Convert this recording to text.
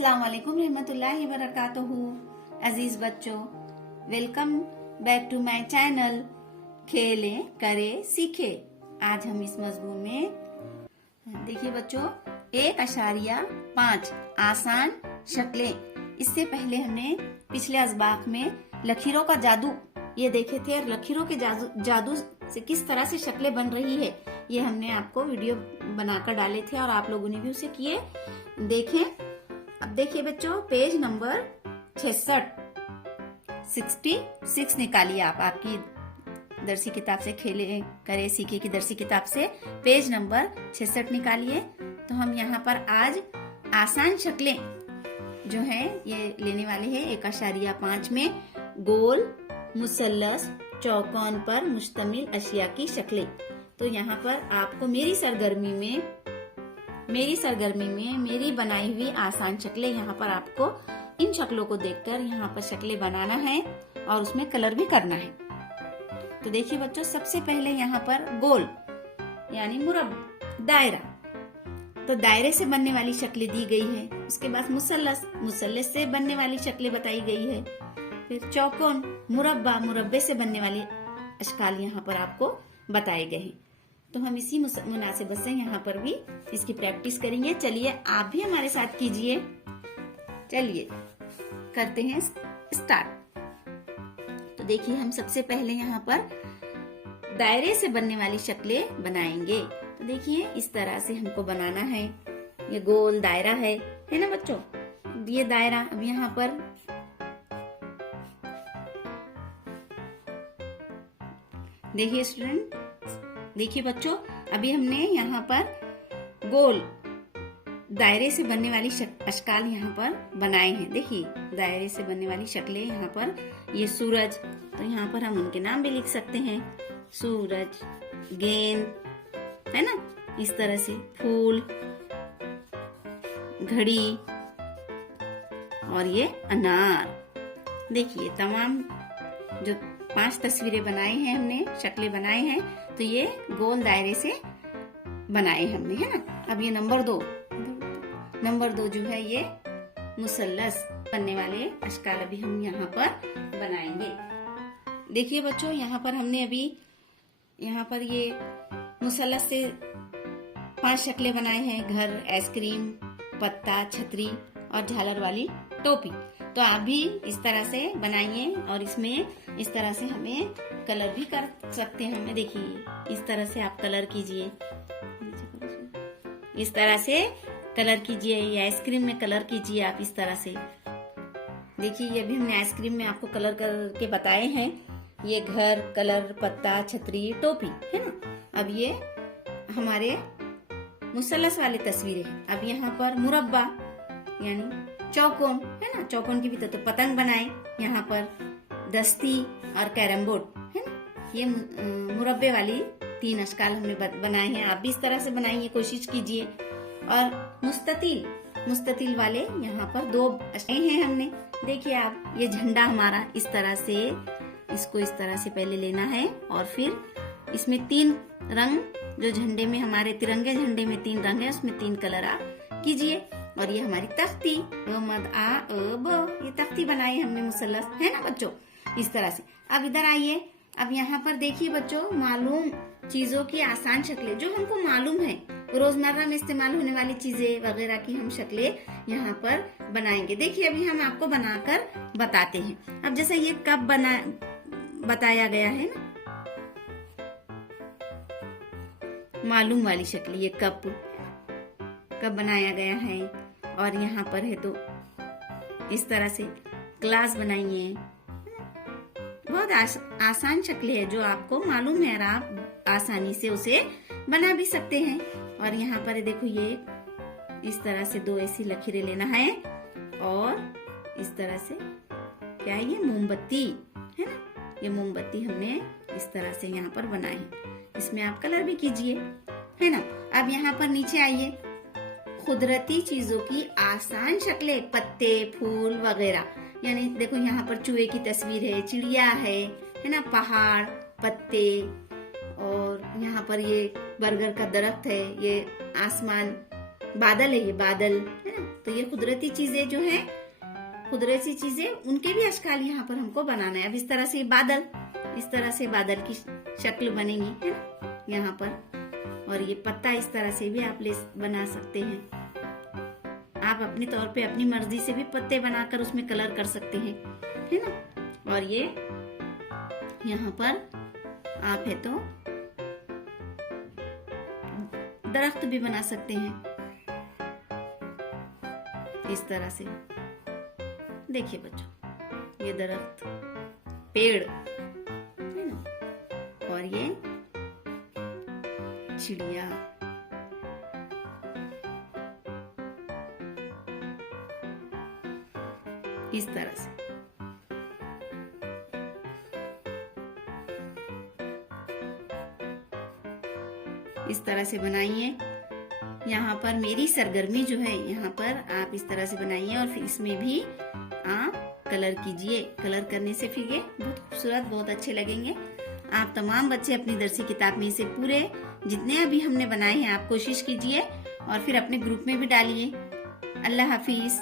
अस्सलाम वालेकुम रहमतुल्लाहि व बरकातुहू। अजीज बच्चों, welcome back to my channel खेले करे सीखे। आज हम इस मजमून में देखिए बच्चों 1.5 आसान शक्लें। इससे पहले हमने पिछले असबाक में लकीरों का जादू ये देखे थे और लकीरों के जादू से किस तरह से शक्लें बन रही है ये हमने आपको वीडियो बनाकर डाले थे और आप लोगों ने भी उसे किए देखें। अब देखिए बच्चों पेज नंबर 66 निकालिए आप आपकी दरसी किताब से खेले करे सीखे की दरसी किताब से पेज नंबर 66 निकालिए। तो हम यहाँ पर आज आसान शक्लें जो है ये लेने वाले हैं 1.5 में गोल मुसल्लस चौकोन पर मुश्तमिल अशिया की शक्लें। तो यहाँ पर आपको मेरी सरगर्मी में मेरी बनाई हुई आसान शक्लें यहाँ पर आपको इन शक्लों को देखकर यहाँ पर शक्लें बनाना है और उसमें कलर भी करना है। तो देखिए बच्चों सबसे पहले यहाँ पर गोल यानी मुरब्बा दायरा, तो दायरे से बनने वाली शक्लें दी गई है। उसके बाद मुसल्लस से बनने वाली शक्लें बताई गई है। फिर चौकोन मुरब्बे से बनने वाली अशकाल यहाँ पर आपको बताए गए हैं। तो हम इसी मुनासिबत से यहाँ पर भी इसकी प्रैक्टिस करेंगे। चलिए आप भी हमारे साथ कीजिए। चलिए करते हैं स्टार्ट। तो देखिए हम सबसे पहले यहाँ पर दायरे से बनने वाली शक्लें बनाएंगे। तो देखिए इस तरह से हमको बनाना है। ये गोल दायरा है ना बच्चों, ये दायरा। अब यहाँ पर देखिए स्टूडेंट, देखिए बच्चों अभी हमने यहाँ पर गोल दायरे से बनने वाली अशकाल यहाँ पर बनाए हैं। देखिए दायरे से बनने वाली शक्लें यहाँ पर ये सूरज, तो यहाँ पर हम उनके नाम भी लिख सकते हैं। सूरज, गेंद है ना, इस तरह से फूल, घड़ी और ये अनार। देखिए तमाम जो 5 तस्वीरें बनाई हैं हमने, शक्लें बनाए हैं, तो ये गोल दायरे से बनाए हमने, है ना। अब ये नंबर 2 जो है ये मुसल्लस बनने वाले अशकाल अभी हम यहाँ पर बनाएंगे। देखिए बच्चों यहाँ पर हमने अभी यहाँ पर ये मुसल्लस से 5 शक्लें बनाए हैं। घर, आइसक्रीम, पत्ता, छतरी और झालर वाली टोपी। तो आप भी इस तरह से बनाइए और इसमें इस तरह से हमें कलर भी कर सकते हैं। हमें देखिए इस तरह से आप कलर कीजिए, इस तरह से कलर कीजिए। ये आइसक्रीम में कलर कीजिए आप इस तरह से। देखिए ये भी हमने आइसक्रीम में आपको कलर करके बताए हैं। ये घर, कलर, पत्ता, छतरी, टोपी, है ना। अब ये हमारे मुसल्लस वाले तस्वीरें हैं। अब यहाँ पर मुरब्बा यानी चौकोन, है ना। चौकोन की भी तो पतंग बनाए यहाँ पर, दस्ती और कैरम बोर्ड, है ना। ये मुरब्बे वाली 3 अशकाल हमने बनाए हैं। आप भी इस तरह से बनाइए, कोशिश कीजिए। और मुस्ततील वाले यहाँ पर 2 अशकाल हैं हमने। देखिए आप ये झंडा हमारा इस तरह से, इसको इस तरह से पहले लेना है और फिर इसमें 3 रंग, जो झंडे में हमारे तिरंगे झंडे में 3 रंग है, उसमें 3 कलर आप कीजिए। और ये हमारी तख्ती ये तख्ती बनाई हमने मुसल्लस, है ना बच्चों, इस तरह से। अब इधर आइए। अब यहाँ पर देखिए बच्चों मालूम चीजों की आसान शक्लें जो हमको मालूम है, रोजमर्रा में इस्तेमाल होने वाली चीजें वगैरह की हम शक्लें यहाँ पर बनाएंगे। देखिए अभी हम आपको बनाकर बताते हैं। अब जैसा ये कप बताया गया है ना, मालूम वाली शक्ल, ये कप बनाया गया है। और यहाँ पर है तो इस तरह से ग्लास बनाइए। बहुत आसान शक्लें है जो आपको मालूम है और आप आसानी से उसे बना भी सकते हैं। और यहाँ पर देखो ये इस तरह से 2 ऐसी लकीरें लेना है और इस तरह से क्या है, ये मोमबत्ती है ना। ये मोमबत्ती हमने इस तरह से यहाँ पर बनाई है। इसमें आप कलर भी कीजिए, है ना। अब यहाँ पर नीचे आइए। कुदरती चीजों की आसान शक्लें, पत्ते, फूल वगैरह। यानी देखो यहाँ पर चूहे की तस्वीर है, चिड़िया है ना, पहाड़, पत्ते, और यहाँ पर ये बरगद का दरख्त है, ये आसमान बादल है, ये बादल है ना। तो ये कुदरती चीजें जो है, कुदरती चीजें, उनके भी अशकाल यहाँ पर हमको बनाना है। अब इस तरह से बादल, इस तरह से बादल की शक्ल बनेगी, है ना, यहाँ पर। और ये पत्ता इस तरह से भी आप बना सकते हैं। आप अपने तौर पे अपनी मर्जी से भी पत्ते बनाकर उसमें कलर कर सकते हैं, है ना। और ये यहाँ पर आप है तो दरख्त भी बना सकते हैं इस तरह से। देखिए बच्चों, ये दरख्त, पेड़, है ना, और ये चिड़िया, इस तरह से। इस तरह से बनाइए। यहाँ पर मेरी सरगर्मी जो है, यहाँ पर आप इस तरह से बनाइए और फिर इसमें भी आप कलर कीजिए। कलर करने से फिर ये बहुत खूबसूरत, बहुत अच्छे लगेंगे। आप तमाम बच्चे अपनी दरसी किताब में से पूरे जितने अभी हमने बनाए हैं आप कोशिश कीजिए और फिर अपने ग्रुप में भी डालिए। अल्लाह हाफिज।